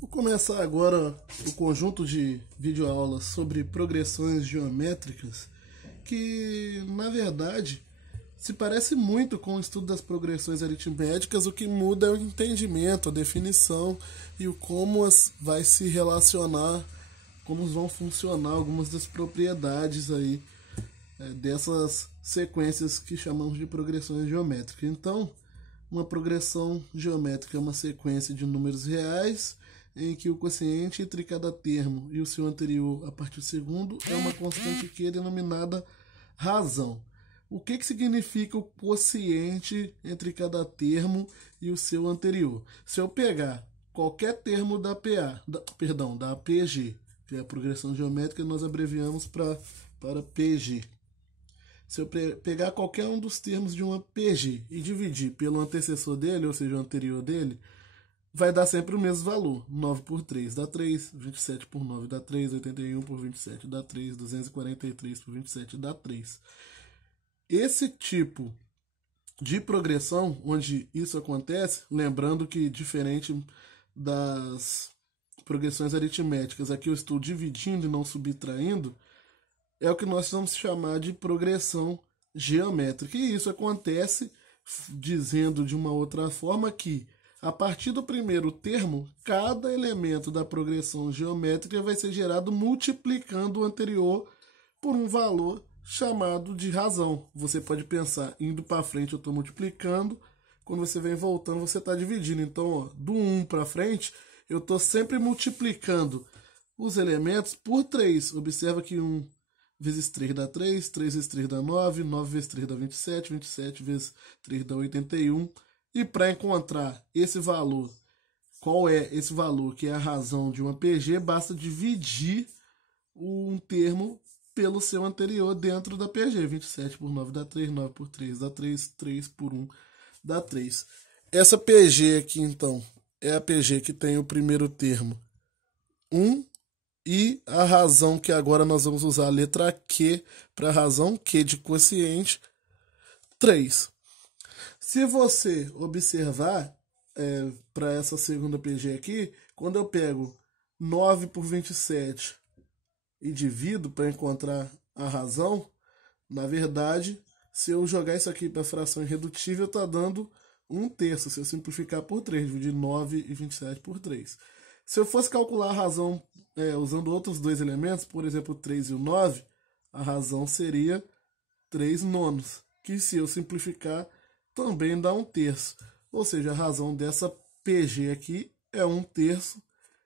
Vou começar agora o conjunto de videoaulas sobre progressões geométricas, que na verdade se parece muito com o estudo das progressões aritméticas. O que muda é o entendimento, a definição e o como vai se relacionar, como vão funcionar algumas das propriedades aí dessas sequências que chamamos de progressões geométricas. Então, uma progressão geométrica é uma sequência de números reais em que o quociente entre cada termo e o seu anterior a partir do segundo é uma constante Q denominada razão. O que significa o quociente entre cada termo e o seu anterior? Se eu pegar qualquer termo da da PG, que é a progressão geométrica, nós abreviamos para PG. Se eu pegar qualquer um dos termos de uma PG e dividir pelo antecessor dele, ou seja, o anterior dele, vai dar sempre o mesmo valor. 9 por 3 dá 3, 27 por 9 dá 3, 81 por 27 dá 3, 243 por 27 dá 3. Esse tipo de progressão, onde isso acontece, lembrando que diferente das progressões aritméticas, aqui eu estou dividindo e não subtraindo, é o que nós vamos chamar de progressão geométrica. E isso acontece, dizendo de uma outra forma, que a partir do primeiro termo, cada elemento da progressão geométrica vai ser gerado multiplicando o anterior por um valor chamado de razão. Você pode pensar, indo para frente eu estou multiplicando, quando você vem voltando você está dividindo. Então, ó, do 1 para frente, eu estou sempre multiplicando os elementos por 3. Observa que 1 vezes 3 dá 3, 3 vezes 3 dá 9, 9 vezes 3 dá 27, 27 vezes 3 dá 81. E para encontrar esse valor, qual é esse valor que é a razão de uma PG, basta dividir um termo pelo seu anterior dentro da PG. 27 por 9 dá 3, 9 por 3 dá 3, 3 por 1 dá 3. Essa PG aqui, então, é a PG que tem o primeiro termo 1 e a razão que agora nós vamos usar a letra Q para a razão Q de quociente 3. Se você observar para essa segunda PG aqui, quando eu pego 9 por 27 e divido para encontrar a razão, na verdade, se eu jogar isso aqui para fração irredutível, está dando 1/3. Se eu simplificar por 3, dividir 9 e 27 por 3. Se eu fosse calcular a razão usando outros dois elementos, por exemplo, o 3 e o 9, a razão seria 3 nonos, que se eu simplificar também dá 1/3. Ou seja, a razão dessa PG aqui é 1/3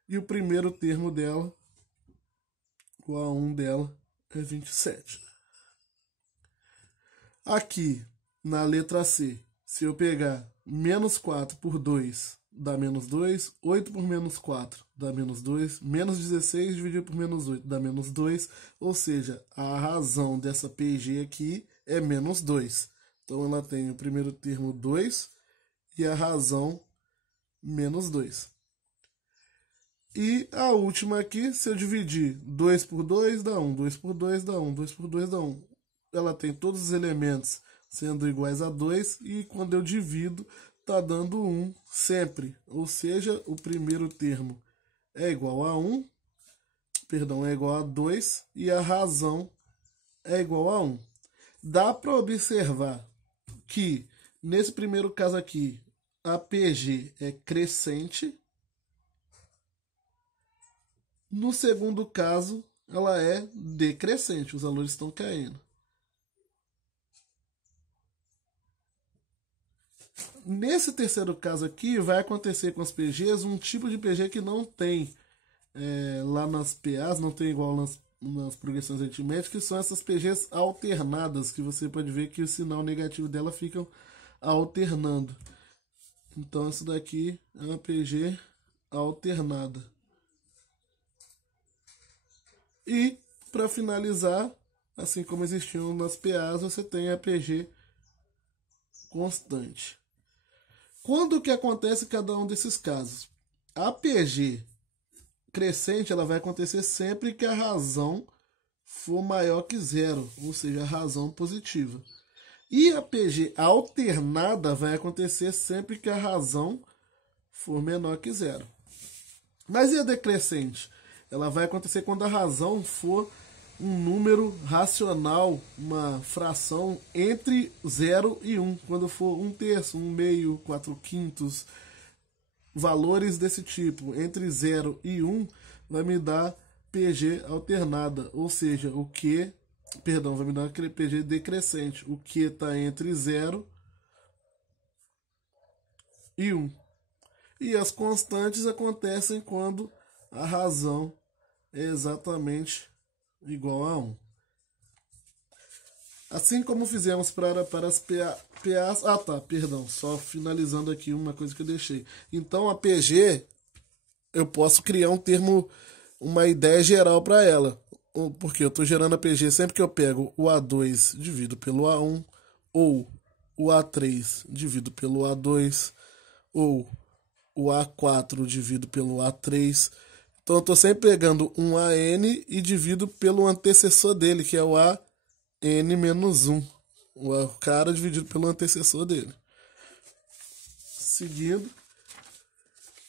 e o primeiro termo dela, o A1 dela, é 27. Aqui, na letra C, se eu pegar menos 4 por 2 dá menos 2, 8 por menos 4 dá menos 2, menos 16 dividido por menos 8 dá menos 2, ou seja, a razão dessa PG aqui é menos 2. Então ela tem o primeiro termo 2 e a razão menos 2. E a última aqui, se eu dividir 2 por 2 dá 1, 2 por 2 dá 1, 2 por 2 dá 1. Ela tem todos os elementos sendo iguais a 2 e quando eu divido está dando 1 sempre. Ou seja, o primeiro termo é igual a 1, perdão, é igual a 2 e a razão é igual a 1. Dá para observar que nesse primeiro caso aqui a PG é crescente. No segundo caso ela é decrescente, os valores estão caindo. Nesse terceiro caso aqui, vai acontecer com as PGs um tipo de PG que não tem lá nas PAs, não tem igual nas progressões aritméticas, que são essas PGs alternadas, que você pode ver que o sinal negativo dela fica alternando. Então, isso daqui é uma PG alternada. E, para finalizar, assim como existiam nas PAs, você tem a PG constante. Quando que acontece cada um desses casos? A PG crescente ela vai acontecer sempre que a razão for maior que zero, ou seja, a razão positiva. E a PG alternada vai acontecer sempre que a razão for menor que zero. Mas e a decrescente? Ela vai acontecer quando a razão for um número racional, uma fração entre 0 e 1. Quando for 1/3, 1/2, 4/5, valores desse tipo, entre 0 e 1, vai me dar PG alternada, ou seja, o Q, perdão, vai me dar PG decrescente. O Q está entre 0 e 1. E as constantes acontecem quando a razão é exatamente igual a 1. Assim como fizemos para as PAs... Ah, tá, perdão, só finalizando aqui uma coisa que eu deixei. Então, a PG, eu posso criar um termo, uma ideia geral para ela. Porque eu estou gerando a PG sempre que eu pego o A2 divido pelo A1, ou o A3 divido pelo A2, ou o A4 divido pelo A3. Então eu estou sempre pegando um AN e divido pelo antecessor dele, que é o AN-1. O cara dividido pelo antecessor dele. Seguindo,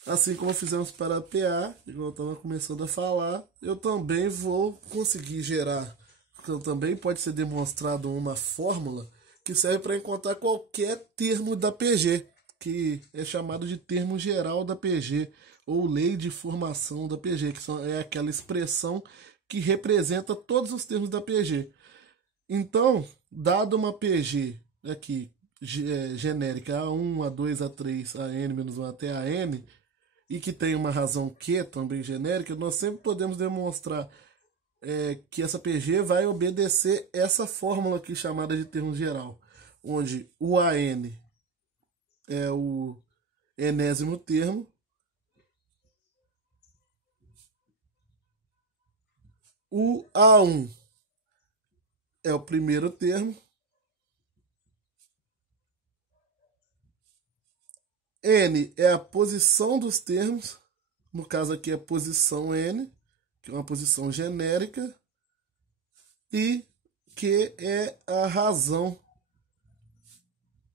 assim como fizemos para a PA, igual eu estava começando a falar, eu também vou conseguir gerar, então também pode ser demonstrado uma fórmula que serve para encontrar qualquer termo da PG, que é chamado de termo geral da PG, ou lei de formação da PG, que é aquela expressão que representa todos os termos da PG. Então, dado uma PG aqui genérica A1, A2, A3, AN-1 até AN, e que tem uma razão Q também genérica, nós sempre podemos demonstrar que essa PG vai obedecer essa fórmula aqui chamada de termo geral, onde o AN é o enésimo termo, o A1 é o primeiro termo, N é a posição dos termos, no caso aqui é a posição N, que é uma posição genérica, e Q é a razão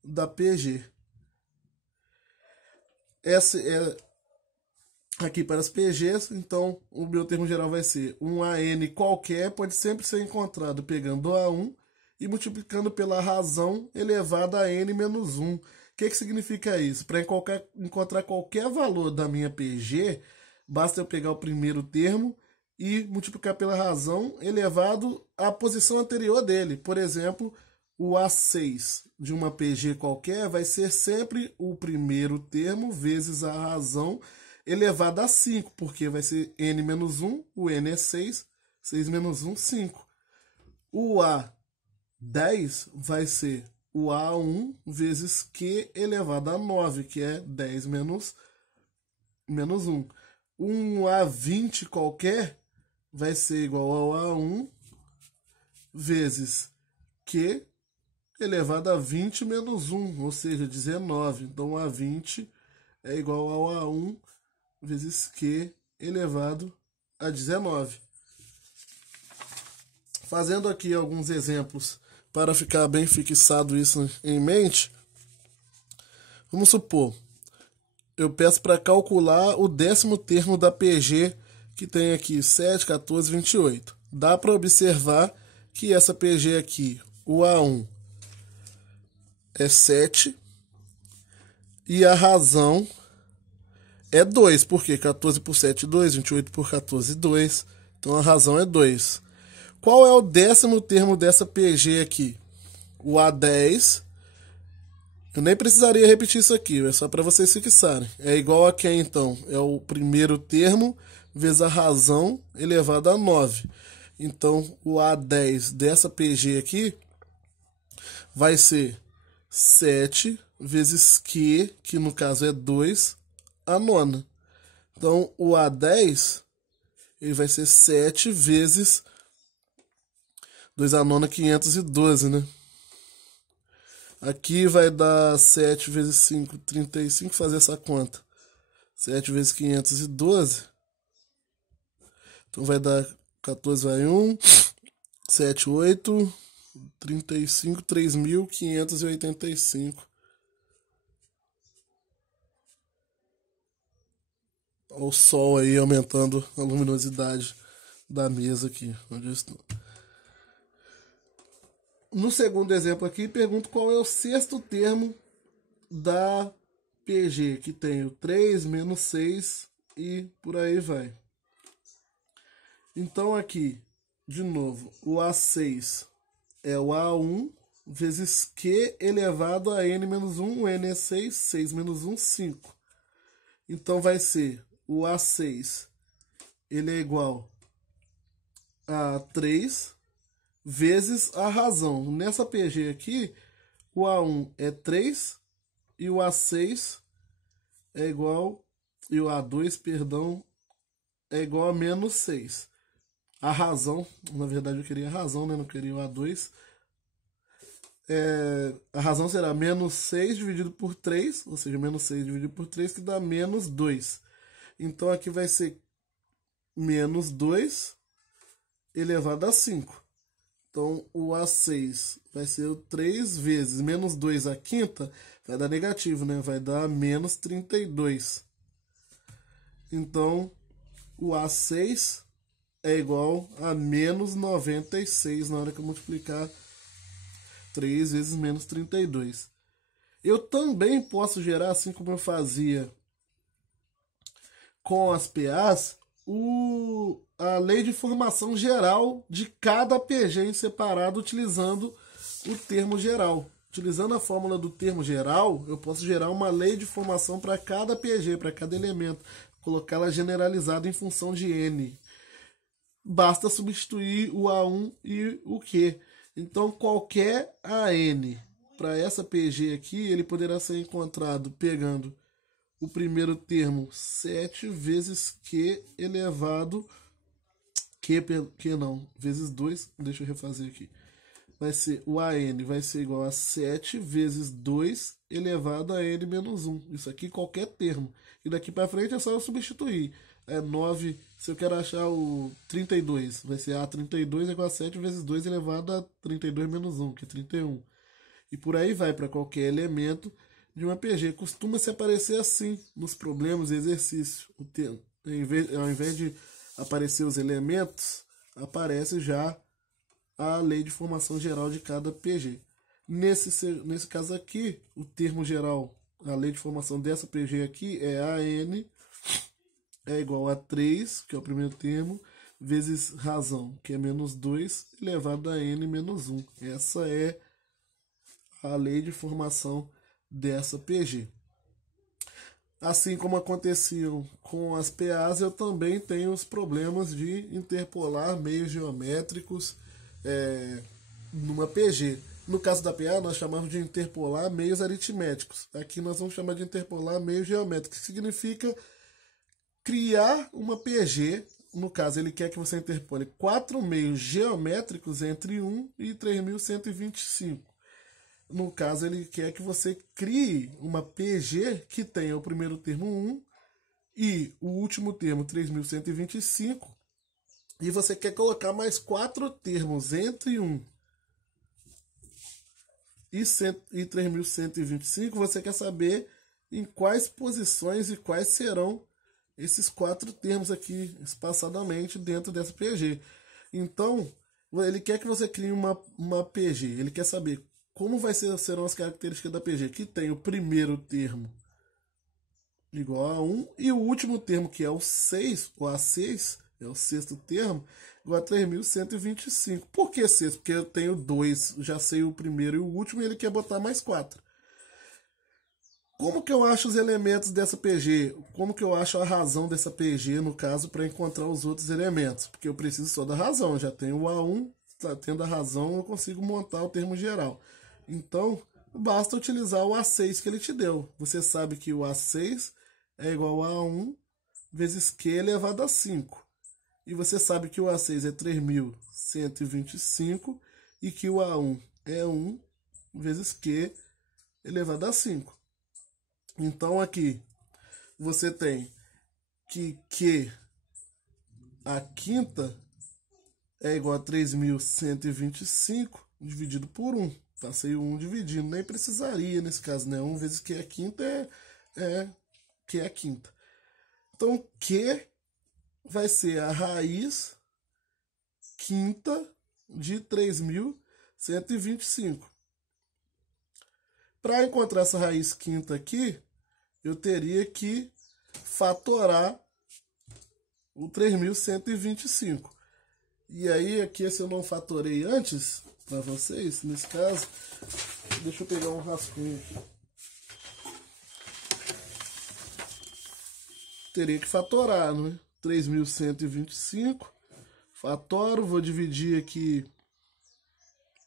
da PG. Essa é aqui para as PGs, então o meu termo geral vai ser um AN qualquer, pode sempre ser encontrado pegando o A1 e multiplicando pela razão elevada a N-1. O que significa isso? Para encontrar qualquer valor da minha PG, basta eu pegar o primeiro termo e multiplicar pela razão elevado à posição anterior dele. Por exemplo, o A6 de uma PG qualquer vai ser sempre o primeiro termo vezes a razão elevada a 5, porque vai ser N-1, o N é 6, 6 menos 1, 5. O A10 vai ser o A1 vezes Q elevado a 9, que é 10 menos 1. Um A20 qualquer vai ser igual ao A1 vezes Q elevado a 20 menos 1, ou seja, 19. Então, A20 é igual ao A1 vezes Q elevado a 19. Fazendo aqui alguns exemplos para ficar bem fixado isso em mente, vamos supor, eu peço para calcular o 10º termo da PG, que tem aqui 7, 14, 28. Dá para observar que essa PG aqui, o A1, é 7 e a razão é 2, porque 14 por 7, 2, 28 por 14, 2. Então a razão é 2. Qual é o 10º termo dessa PG aqui? O A10. Eu nem precisaria repetir isso aqui, é só para vocês fixarem. É igual a quem então? É o primeiro termo vezes a razão elevada a 9. Então o A10 dessa PG aqui vai ser 7 vezes Q, que no caso é 2, a nona. Então, o A10 ele vai ser 7 vezes 2 a nona, 512, né? Aqui vai dar 7 vezes 5, 35, fazer essa conta. 7 vezes 512. Então, vai dar 14, vai 1, 7, 8, 35, 3.585. Olha o sol aí aumentando a luminosidade da mesa aqui, onde eu estou. No segundo exemplo aqui, pergunto qual é o sexto termo da PG, que tem o 3 menos 6 e por aí vai. Então aqui, de novo, o A6 é o A1 vezes Q elevado a N menos 1, o N é 6, 6 menos 1, 5. Então vai ser o A6, ele é igual a 3 vezes a razão. Nessa PG aqui, o A1 é 3 e o A6 é igual, e o A2, perdão, é igual a menos 6. A razão, na verdade eu queria a razão, né? Não queria o A2. A razão será menos 6 dividido por 3, ou seja, menos 6 dividido por 3, que dá menos 2. Então aqui vai ser menos 2 elevado a 5. Então o A6 vai ser o 3 vezes menos 2 a quinta, vai dar negativo, né? Vai dar menos 32. Então o A6 é igual a menos 96 na hora que eu multiplicar 3 vezes menos 32. Eu também posso gerar, assim como eu fazia com as PAs, a lei de formação geral de cada PG em separado utilizando o termo geral. Utilizando a fórmula do termo geral, eu posso gerar uma lei de formação para cada PG, para cada elemento, colocá-la generalizada em função de N. Basta substituir o A1 e o Q. Então, qualquer AN para essa PG aqui, ele poderá ser encontrado pegando o primeiro termo 7 vezes Q elevado... Q não, vezes 2, deixa eu refazer aqui. Vai ser, o AN vai ser igual a 7 vezes 2 elevado a N menos 1. Isso aqui qualquer termo. E daqui para frente é só eu substituir. É 9, se eu quero achar o 32, vai ser A32 igual a 7 vezes 2 elevado a 32 menos 1, que é 31. E por aí vai para qualquer elemento de uma PG. Costuma se aparecer assim nos problemas de exercício. Ao invés de aparecer os elementos, aparece já a lei de formação geral de cada PG. Nesse caso aqui, o termo geral, a lei de formação dessa PG aqui é AN é igual a 3, que é o primeiro termo, vezes razão, que é menos 2, elevado a N menos 1. Essa é a lei de formação dessa PG. Assim como aconteciam com as PAs, eu também tenho os problemas de interpolar meios geométricos numa PG. No caso da PA, nós chamamos de interpolar meios aritméticos. Aqui nós vamos chamar de interpolar meios geométricos, que significa criar uma PG. No caso, ele quer que você interpole 4 meios geométricos entre 1 e 3125. No caso, ele quer que você crie uma PG que tenha o primeiro termo 1 e o último termo 3125. E você quer colocar mais 4 termos entre 1 e 3125. Você quer saber em quais posições e quais serão esses 4 termos aqui espaçadamente dentro dessa PG. Então, ele quer que você crie uma PG. Ele quer saber como serão as características da PG, que tem o primeiro termo igual a 1 e o último termo, que é o 6, o A6, é o sexto termo, igual a 3125. Por que sexto? Porque eu tenho 2, já sei o primeiro e o último, e ele quer botar mais 4. Como que eu acho os elementos dessa PG? Como que eu acho a razão dessa PG, no caso, para encontrar os outros elementos? Porque eu preciso só da razão, já tenho o A1, tendo a razão eu consigo montar o termo geral. Então, basta utilizar o A6 que ele te deu. Você sabe que o A6 é igual a 1 vezes Q elevado a 5. E você sabe que o A6 é 3125 e que o A1 é 1 vezes Q elevado a 5. Então aqui você tem que Q a quinta é igual a 3125 dividido por 1. Passei o 1 dividindo, nem precisaria nesse caso, né? 1 vezes Q a quinta é Q a quinta. Então, Q vai ser a raiz quinta de 3.125. Para encontrar essa raiz quinta aqui, eu teria que fatorar o 3.125. E aí, aqui, se eu não fatorei antes, para vocês, nesse caso, deixa eu pegar um rascunho aqui. Teria que fatorar, né? 3.125. Fatoro, vou dividir aqui.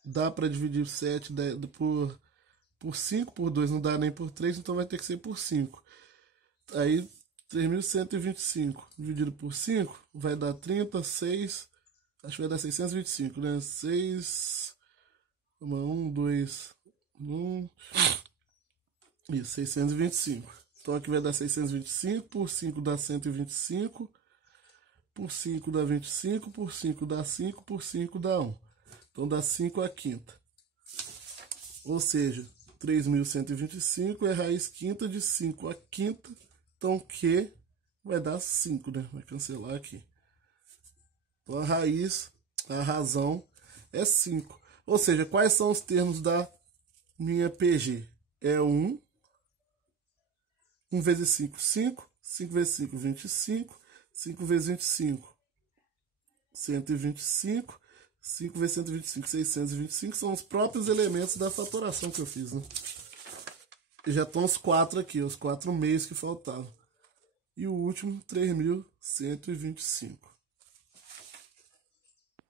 Dá para dividir 7 por 5, por 2 não dá nem por 3, então vai ter que ser por 5. Aí 3.125 dividido por 5 vai dar 36, acho que vai dar 625, né? 6, 1, 2, 1, isso, 625. Então aqui vai dar 625, por 5 dá 125, por 5 dá 25, por 5 dá 5, por 5 dá 1. Então dá 5 a quinta. Ou seja, 3.125 é raiz quinta de 5 a quinta. Então Q vai dar 5, né? Vai cancelar aqui. Então a raiz, a razão é 5. Ou seja, quais são os termos da minha PG? É 1. 1 vezes 5, 5. 5 vezes 5, 25. 5 vezes 25, 125. 5 vezes 125, 625. São os próprios elementos da fatoração que eu fiz, né? E já estão os 4 aqui, os 4 meios que faltavam. E o último, 3.125.